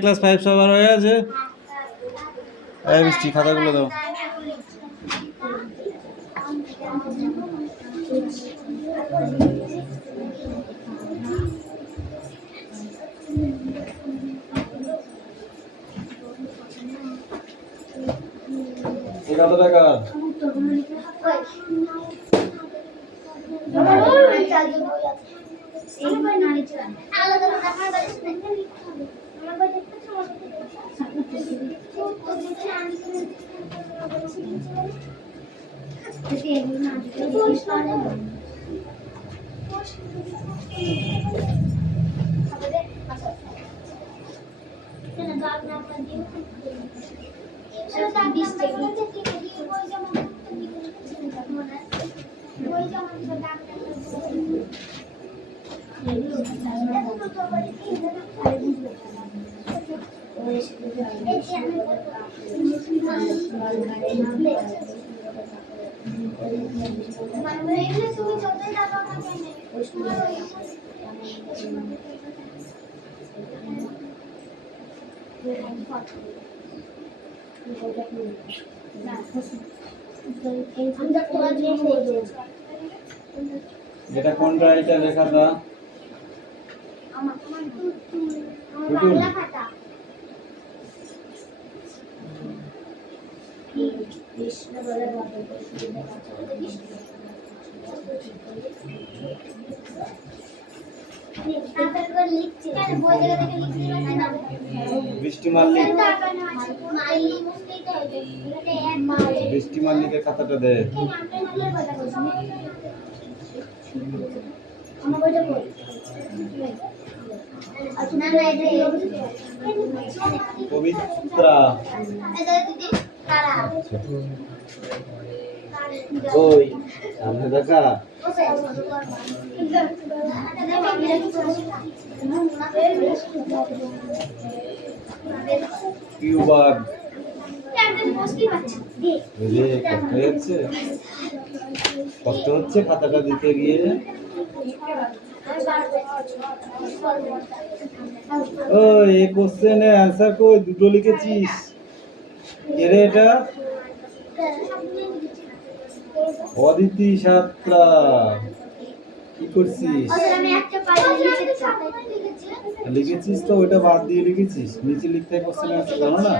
Class 5 সবার হয়ে আছে। এই মিষ্টি খাতাগুলো দাও। কত টাকা? এটা কোনটা? এটা লেখাটা বৃষ্টি মাল্লিকের খাতাটা দে। পবিত্রা ওই সামনে দেখা কিউবার্ড কষ্ট হচ্ছে খাতাটা দিতে গিয়ে। ওই কোশ্চেনের অ্যান্সার কই? দুটো লিখেছিস। এরে এটা অদিতি সাতটা কি করছিস? লিখেছিস তো ওইটা বাদ দিয়ে লিখেছিস। নিচে লিখতে কোশ্চেন অ্যান্সার জানো না?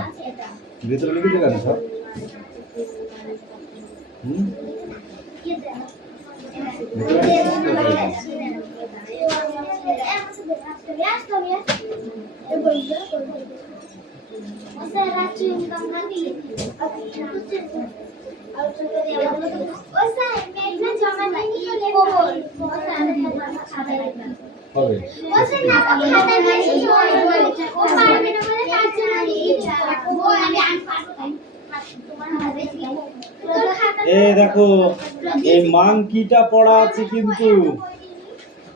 ভিতরে লিখেছে কেন সব? দেখো এই মাংকিটা পড়া আছে কিন্তু,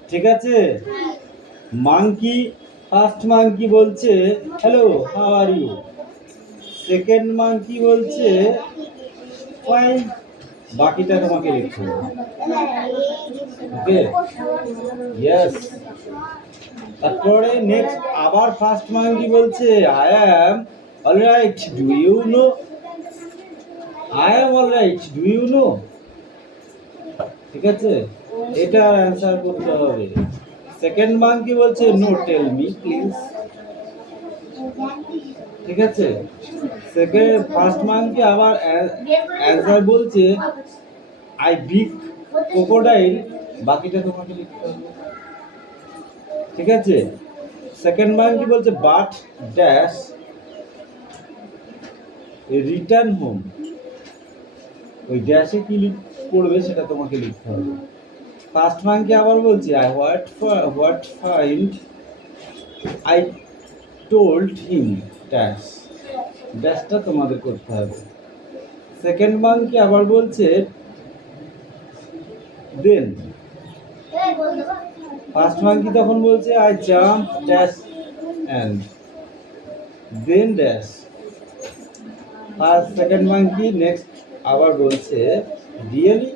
ঠিক আছে? মাংকি ফার্স্ট মাংকি বলছে hello how are you, second monkey বলছে ফাইন, বাকিটা তোমাকে লিখতে হবে। Okay, yes. তারপরে নেক্সট আবার ফার্স্ট মাঙ্কি বলছে I am alright, do you know? I am alright, do you know? ঠিক আছে, এটা অ্যান্সার করতে হবে। সেকেন্ড মাঙ্কি বলছে নো, টেল মি প্লিজ। ঠিক আছে, সেকেন্ড ফার্স্ট মাঙ্কি আবার অ্যান্সার বলছে আই বিগ ক্রোকোডাইল, বাকিটা তোমাকে লিখতে হবে। ঠিক আছে, সেকেন্ড মাঙ্কি বলছে বাট ড্যাশ রিটার্ন হোম, ওই ড্যাশে কি পড়বে সেটা তোমাকে লিখতে হবে। ফার্স্ট মাঙ্কি আবার বলছে I what find I told him dash, ড্যাশটা তোমাদের করতে হবে। সেকেন্ড মাঙ্কি আবার বলছে দেন, ফার্স্ট মাঙ্কি তখন বলছে I jump dash and then dash. আর সেকেন্ড মাঙ্কি নেক্সট আবার বলছে really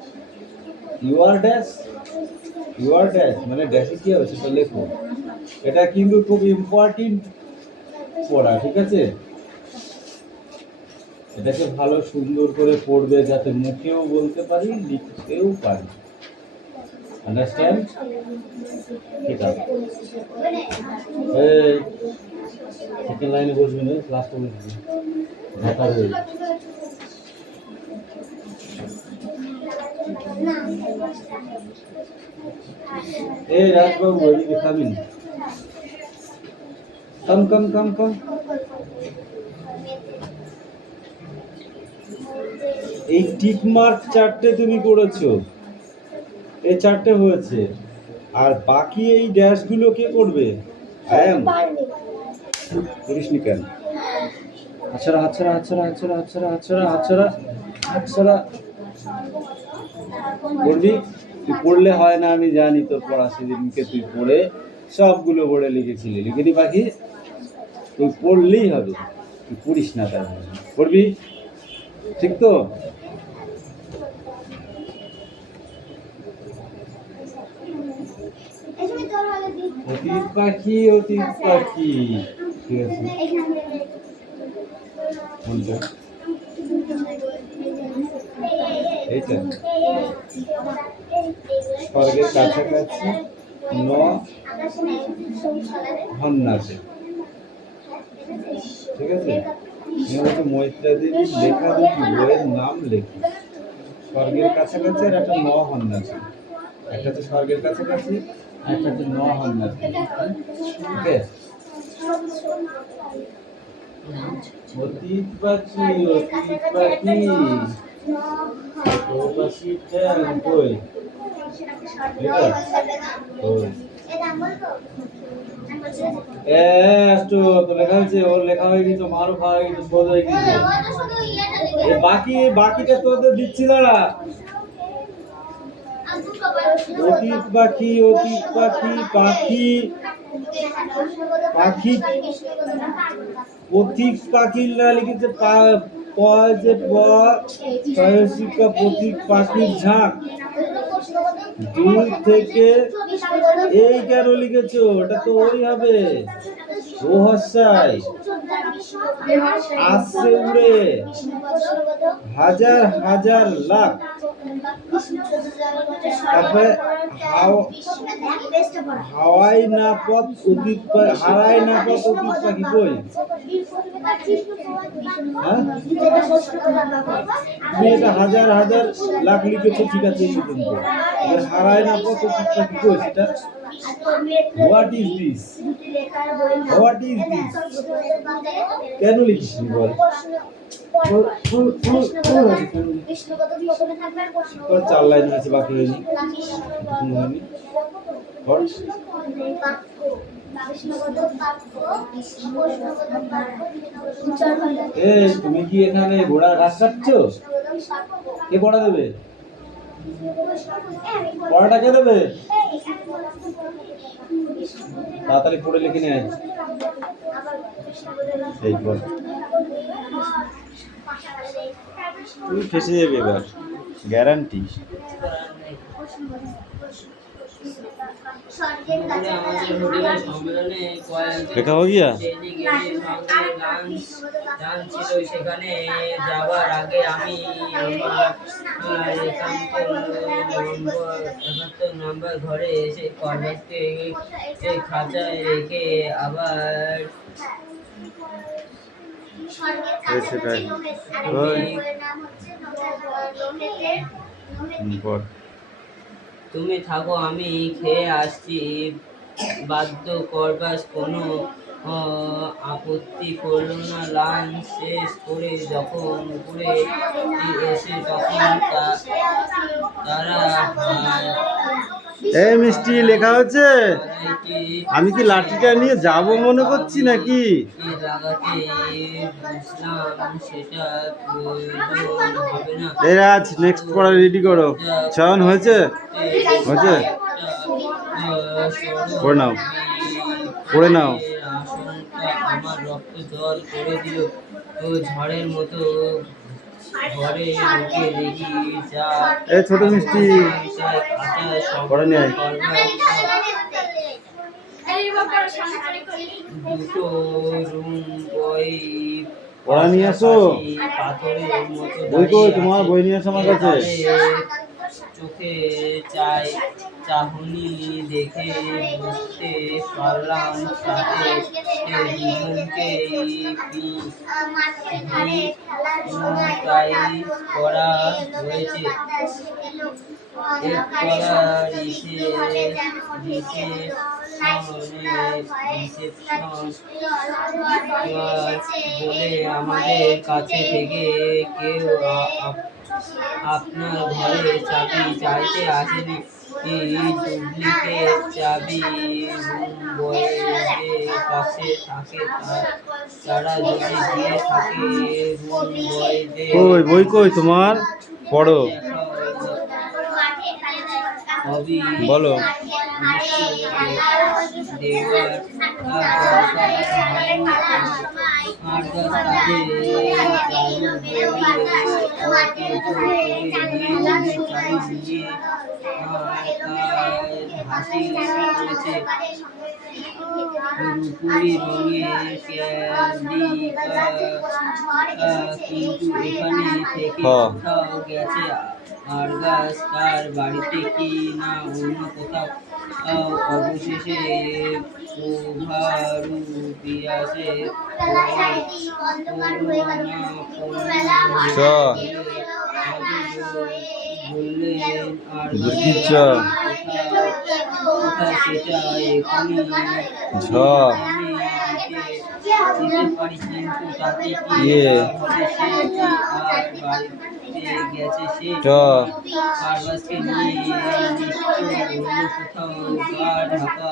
you are dash, you are dash মানে ড্যাশে কি হবে সেটা লেখো। এটা কিন্তু খুব ইম্পর্টেন্ট পড়া, ঠিক আছে? এটাকে ভালো সুন্দর করে পড়বে যাতে মুখেও বলতে পারি, লিখতেও পারি। আন্ডারস্ট্যান্ড? ঠিক আছে, এই সেকেন্ড লাইনে বসবি না, ক্লাসটা বসবি ঢাকা হয়ে। এই রাজবাবু এদিকে খাবি না, কম কম কম কম। এই টিক মার্ক চারটে তুমি করেছো, এই চারটে হয়েছে, আর বাকি এই ড্যাশগুলো কে করবে? আই এম করিসনি কেন? আচ্ছা আচ্ছা আচ্ছা আচ্ছা আচ্ছা আচ্ছা আচ্ছা আচ্ছা করবি। তুই পড়লে হয় না আমি জানি, তোর পড়া সেদিনকে তুই পড়ে সবগুলো পড়ে লিখেছিলি, লিখেনি পাখি? তুই পড়লেই হবে, তুই পড়িস না তাই পড়বি, ঠিক তো? অতীত পাখি, অতীত পাখি, ঠিক আছে কোনটা? এইটা স্বর্গের কাছাকাছি ন হন্যাসে, ঠিক আছে? হচ্ছে মৈত্রা দেবীর লেখা দুটি বইয়ের নাম লেখি। স্বর্গের কাছাকাছি আর একটা ন হন্যাসে, একটা হচ্ছে স্বর্গের কাছাকাছি, একটা হচ্ছে ন হন্যাসে। ওকে, অতীত পাখি, অতীত পাখি, পাখিটা কই? লেখা হয়েছে, ওর লেখা হয়ে গেছে, মারও খাওয়া হয়ে গেছে, সোজা হয়ে গেছে। বাকিটা তোদের দিচ্ছি, দাঁড়া। অতীত পাখি, অতীত পাখি, পাখি পাখি, পথিক পাখির না লিখেছে পথিক পাখির ঝাঁক, দূর থেকে এই কেন লিখেছো? ওটা তো ওই হবে, ও হর্ষায় আসছে উড়ে হাজার হাজার লাখ। তারপরে হাওয়াই না পথ অতীত, হারাই না পথ অতীত পাখি কই? হ্যাঁ, তুমি এটা হাজার হাজার লাখ লিখেছো, ঠিক আছে, কিন্তু হারাই না পথ অতীত পাখি কই সেটা? What is this, what is this কেন লিখিস নি বল? চার লাইন হয়েছে, বাকি হয়নি, হয়নি। তুমি কি এখানে ঘোড়া ঘাস কাটছো? কে পড়া দেবে? পড়াটা কে দেবে? তাড়াতাড়ি পড়ে লিখে নে। এই পর তুই ফেসে যাবে এবার, গ্যারান্টি। দেখা হয়ে গিয়া সেখানে যাবার আগে আমি আমার একাত্তর নম্বর ঘরে এসে কলেজকে খাঁচায় রেখে আবার সেটাই তুমি থাকো, আমি খেয়ে আসছি। বাধ্য করবার কোনো আপত্তি করলো না। লাঞ্চ শেষ করে যখন উপরে এসে তখন তারা এই মিষ্টি লেখা হচ্ছে। আমি কি লাঠিটা নিয়ে যাব মনে করছি নাকি? লাগাতে বুঝলাম সেটা প্রয়োজন হবে না। এই রাজ, নেক্সট পড়া রেডি করো। চয়ন হয়েছে? হয়েছে? পড়ে নাও, পড়ে নাও। আশঙ্কা আমার রক্ত জল করে দিল। ঝড়ের মতো ঘরে ঢুকে দেখি যা এই ছোট মিষ্টি পড়ে নিয়ে আয়। দুটো রুম বই পড়া নিয়ে আসো। পাথরের মতো বই কই তোমার? বই নিয়ে আসো আমার কাছে। চোখে চাহনি দেখে বুঝতে পারলাম সাথে দুজনকেই করা হয়েছে। বলে আমাদের কাছে থেকে কেউ আপনার ঘরে চাবি চাইতে আসেনি। ডুপ্লিকেট চাবি রুম বয়েদের কাছে থাকে। তারা যদি দিয়ে থাকে রুম বয়েদের কই বই কই তোমার? পড়ো, বলো। রূপুরি রঙের কিন্তু এখানে থেকে কোথাও গেছে। আরগাস তার বাড়িতে কি না অন্য কোথাও। অবশেষে প্রভারু পিয়াসে বললেন আর সেটা এখনই দিতে পারি, কিন্তু তাতে কি হবে? সে আর বাড়িতে গেছে, সে কারবাসকে নিয়ে নিশ্চয় অন্য কোথাও গা ঢাকা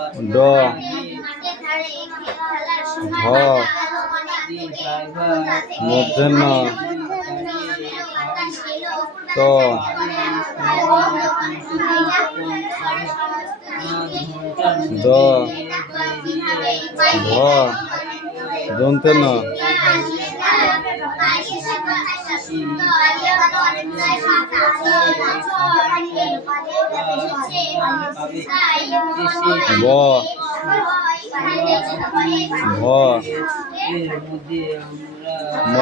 দন্তে না ভ ভ ম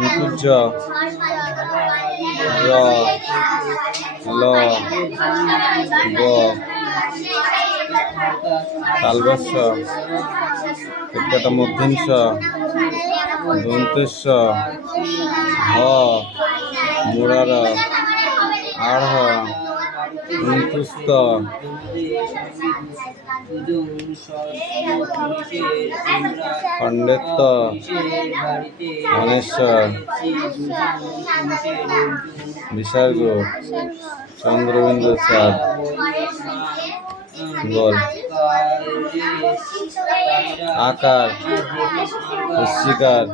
নিকুঞ্জ র ল গ তালবস্য একটা মধ্যংশ দন্তেশ্ব হ মুরার আড়হ ইন্তুস্ত খণ্ডেত্ব ধনেশ্বর বিসর্গ চন্দ্রবিন্দু চাঁদ বল আকার অস্বীকার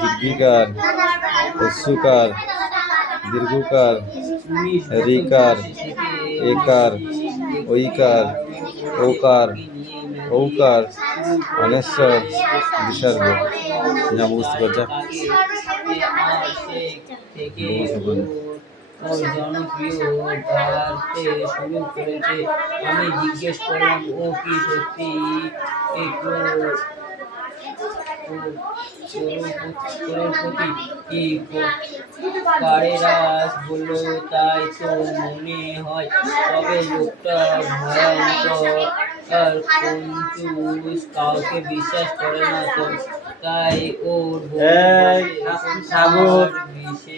দীর্ঘিকার অস্বীকার দীর্ঘকার, 19 রিকার, থেকে একার, ঐকার, ওকার, ঔকার, অনেশ্বর, বিসর্গ। যা বুঝতে পারছো? থেকে ওর জনপ্রিয় গাতে শুরু করেছে। আমি জিজ্ঞেস করলাম, ও কি সত্যি করোড়পতি? কি কারেরাস বলল, তাই তো মনে হয়, তবে লোকটা ভয়ঙ্কর আর কঞ্জুস, কাউকে বিশ্বাস করে না তো, তাই ওর এই শাস্তি সাগর,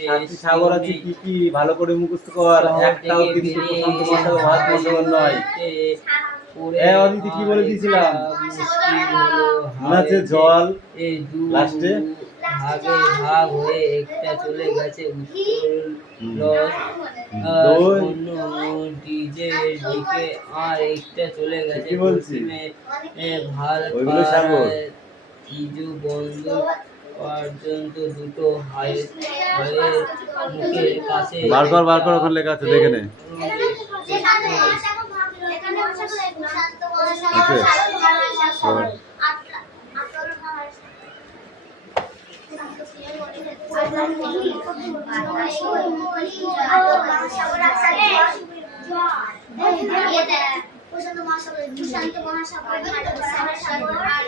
শাস্তি সাগর আছে কি কি ভালো করে মুখস্থ কর। একটাও কিন্তু প্রশান্ত মহাসাগর ভারত মহাসাগর নয়। অদিতি কি বলে দিয়েছিলাম? মনে আছে জল লাস্টে ভাগে ভাগ হয়ে একটা চলে গেছে উত্তর অন্য ডিজের দিকে, আর একটা চলে গেছে কি বলছি? ওইগুলো সাগর। ইজু বন্ধু পর্যন্ত দুটো হায়ের মুখের কাছে। বার কর ওখানে লেখা আছে, দেখে নে।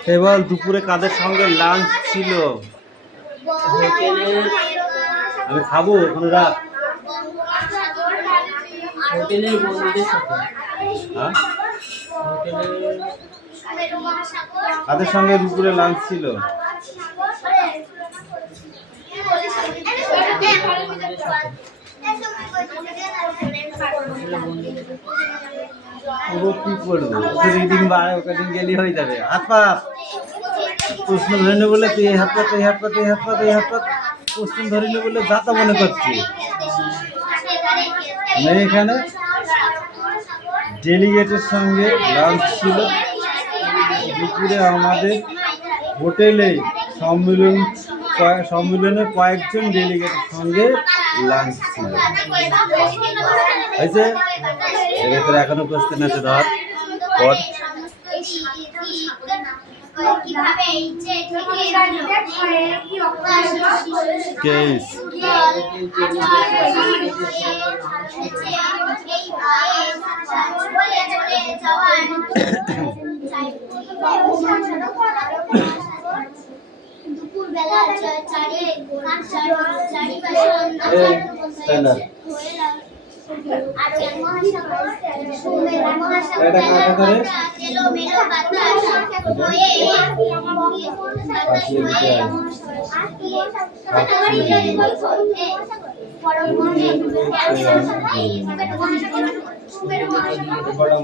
কেবল দুপুরে কাদের সঙ্গে লাঞ্চ ছিল? আমি খাবো, ওখানে রাখ। হোটেলের বন্ধুদের সাথে। হ্যাঁ, হোটেলের কাদের সঙ্গে দুপুরে লাঞ্চ ছিল? পুরো কি করবো? রিডিং বাড়ে, ওকে দিন গেলি হয়ে যাবে। হাত পা প্রশ্ন ধরে নে বলে তুই এই হাত পা, তুই হাত পা, তুই হাত পা, তুই হাত পা, প্রশ্ন ধরে নে বলে যা তা মনে করছি। এখানে ডেলিগেটের সঙ্গে লাঞ্চ ছিল। দুপুরে আমাদের হোটেলে সম্মেলনে কয়েকজন ডেলিগেটের সঙ্গে লাঞ্চ ছিল। হয়েছে? এর ভেতরে এখনো কোশ্চেন আছে, ধর পর। কেস দুপুরবেলা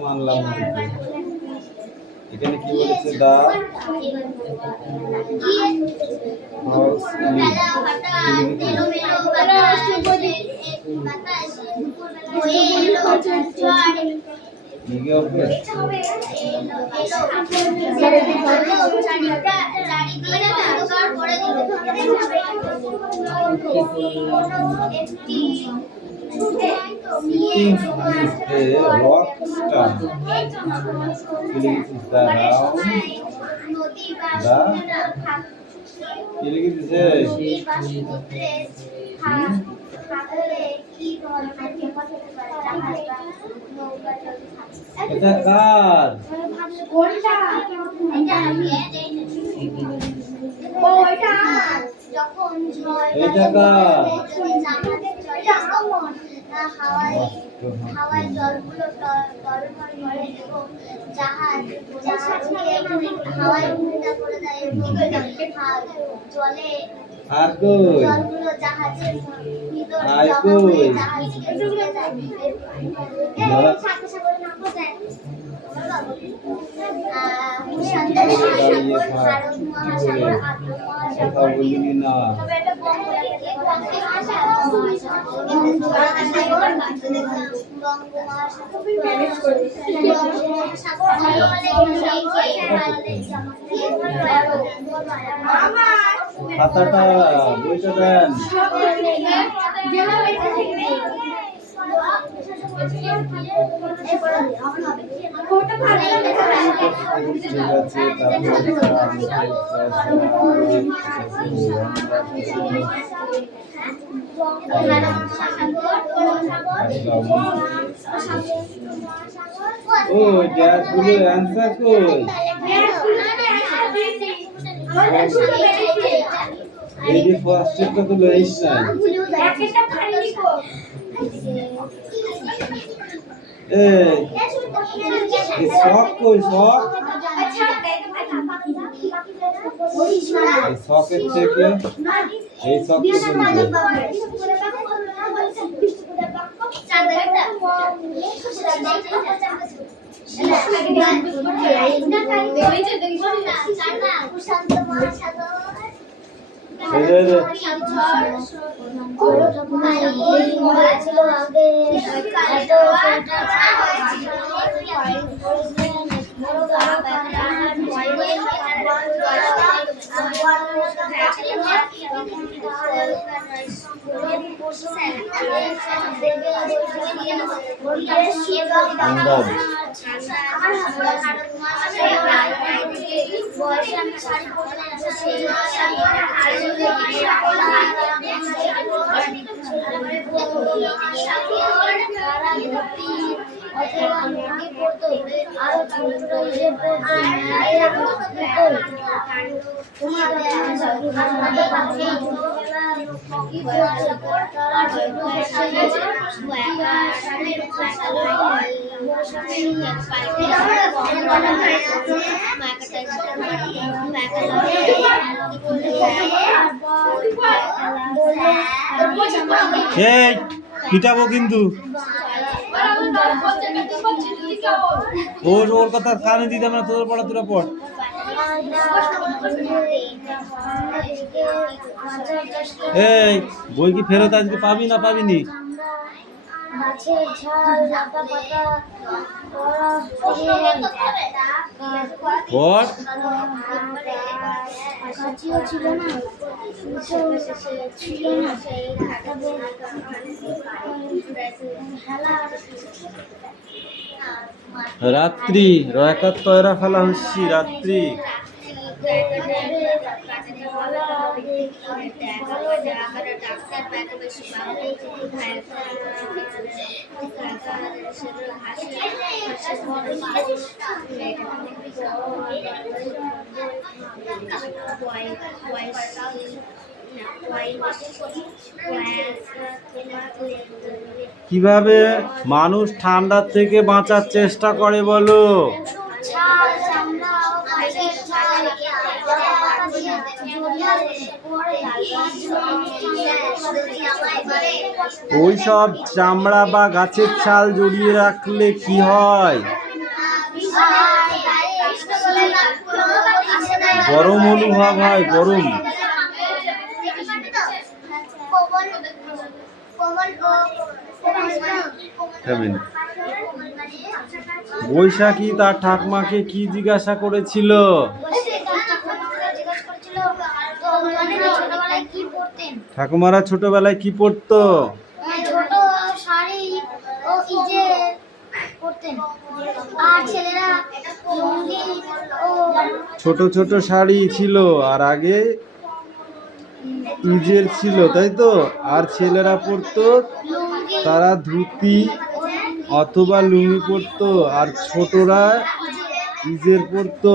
মানলাম। এখানে কি বলেছে? দা rock star. Feeling is the round. Feeling is the এটা কার? কোনটা? যখন এটা কার? হাওয়ায় জলগুলো টলমল করে এবং জাহাজকে হাওয়ায় উল্টা করে দেয় এবং জলে আর কই? জলগুলো জাহাজের ভিতর আর জমা হয়ে কই? জাহাজকে ডুবে যায়। সাথে সাথে নামা যায়। প্রশান্ত মহাসাগর, ভারত মহাসাগর, আটলান্টিক মহাসাগর, কথা বলিনি না। তবে এটা বঙ্গোপসাগর খাতাটা বইটা দেন। ঠিক আছে, ও ড্যাশ গুলো অ্যান্সার কই? এই যে ফার্স্টেরটা তো লইস না। এই শখ কই শখ? এই শখের থেকে এই শখ পর্যন্ত। এই পিটাবো কিন্তু ওর ওর কথা কানে দিতে আমরা তোর পড়া তোরা পড়। এই বই কি ফেরত আজকে পাবি না পাবিনি? গাছের ঝাল লতা পাতা পড়। কাছিও ছিল না, ছিল না, রাত্রি রয়কাত তয়রা ফেলা হচ্ছি রাত্রি। কিভাবে মানুষ ঠান্ডার থেকে বাঁচার চেষ্টা করে বলো? ওই সব চামড়া বা গাছের ছাল জড়িয়ে রাখলে কি হয়? গরম অনুভব হয়, গরম। বৈশাখী তার ঠাকুমাকে কি জিজ্ঞাসা করেছিল? ঠাকুমারা ছোটবেলায় কি পড়তো? ছোট শাড়ি ও ইজের পরতেন, আর ছেলেরা লুঙ্গি ও ছোট ছোট শাড়ি ছিল আর আগে ইজের ছিল, তাই তো? আর ছেলেরা পরতো লুঙ্গি তারা ধুতি অথবা লুঙ্গি পরতো, আর ছোটরা ইজের পরতো।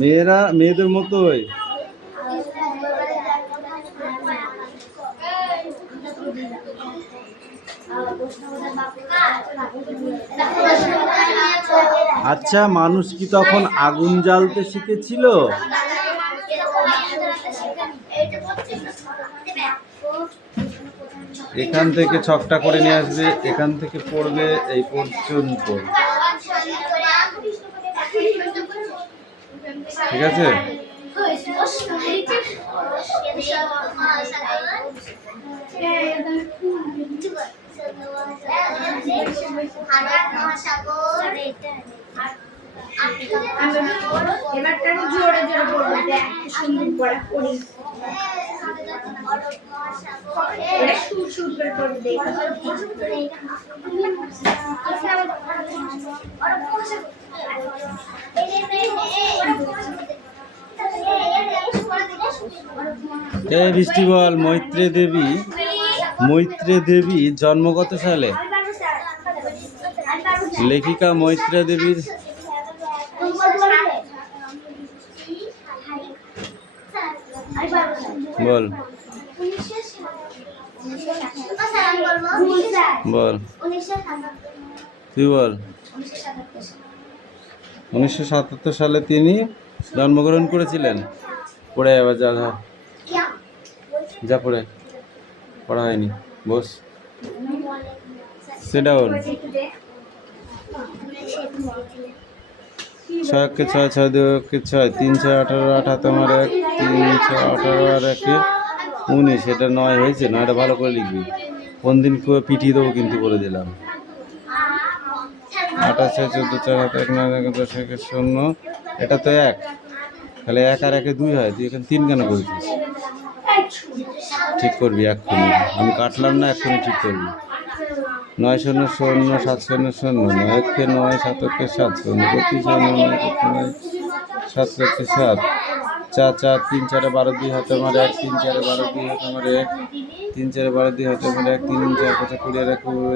মেয়েরা মেয়েদের মতোই। আচ্ছা, মানুষ কি তখন আগুন জ্বালতে শিখেছিল? এখান থেকে ছকটা করে নিয়ে আসবে, এখান থেকে পড়বে এই পর্যন্ত, ঠিক আছে? এবার জোরে জোরে বলবো, সুন্দর পড়া পড়ি। বৃষ্টি বল, মৈত্রী দেবী জন্ম কত সালে? লেখিকা মৈত্রী দেবীর বল বল তুই বল। 1977 সালে তিনি জন্মগ্রহণ করেছিলেন। পড়ে আবার যা যা যা পড়া হয়নি, বস, সিট ডাউন। 6 × 6 = 6, 2 × 6 3 × 6 = 18, 8 তোমার 1, 3 × 6 = 18 আর 1 19। এটা 9 হয়েছে, 9টা ভালো করে লিখবি। কোন দিন পিটিয়ে দেবো কিন্তু বলে দিলাম। 28 6 14 4 7 1 9 10 1 0। এটা তো 1, তাহলে 1 আর 1 2 হয়। তুই এখানে 3 কেন করেছিস? ঠিক করবি এক্ষুনি, আমি কাটলাম না, এক্ষুনি ঠিক করবি। 9 0 0 7 0 0 9 1 9 7 1 7 0 32 0 9 7 1 7 4 4 3 4 12 2 হাতে আমার 1 3 4 12 2 হাতে আমার 1 3 4 12 2 হাতে আমার 1 3 4 5 20 আর 21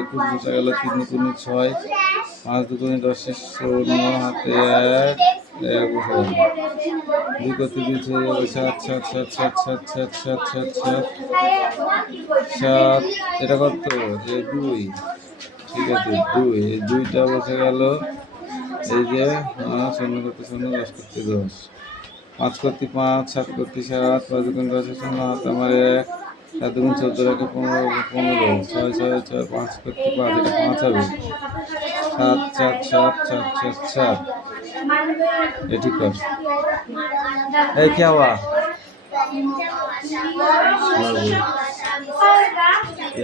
21 বসে গেল 3 2 6 5 2 10 0 হাতে 1 বসে গেল 2 করতে 2 7 7 7 7 7 7 7 7 7 7। এটা কত? 2। ঠিক আছে, 2 এই 2টা বসে গেল। এই যে 0 করতে 0 10 করতে 10 5 করতে 5 7 করতে 7 5 2 10 0 হাত আমার 1 7 2 14 রাখে 15 15 6 6 6 5 করতে 5, এটা 5 হবে। 7 4 7 7 7 7। ये ठीक कर। ए क्या हुआ?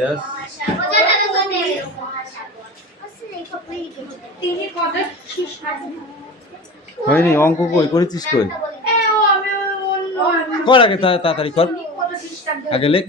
यस হয়নি। অঙ্ক কই করেছিস? কই কর, আগে তাড়াতাড়ি কর, আগে লেখ।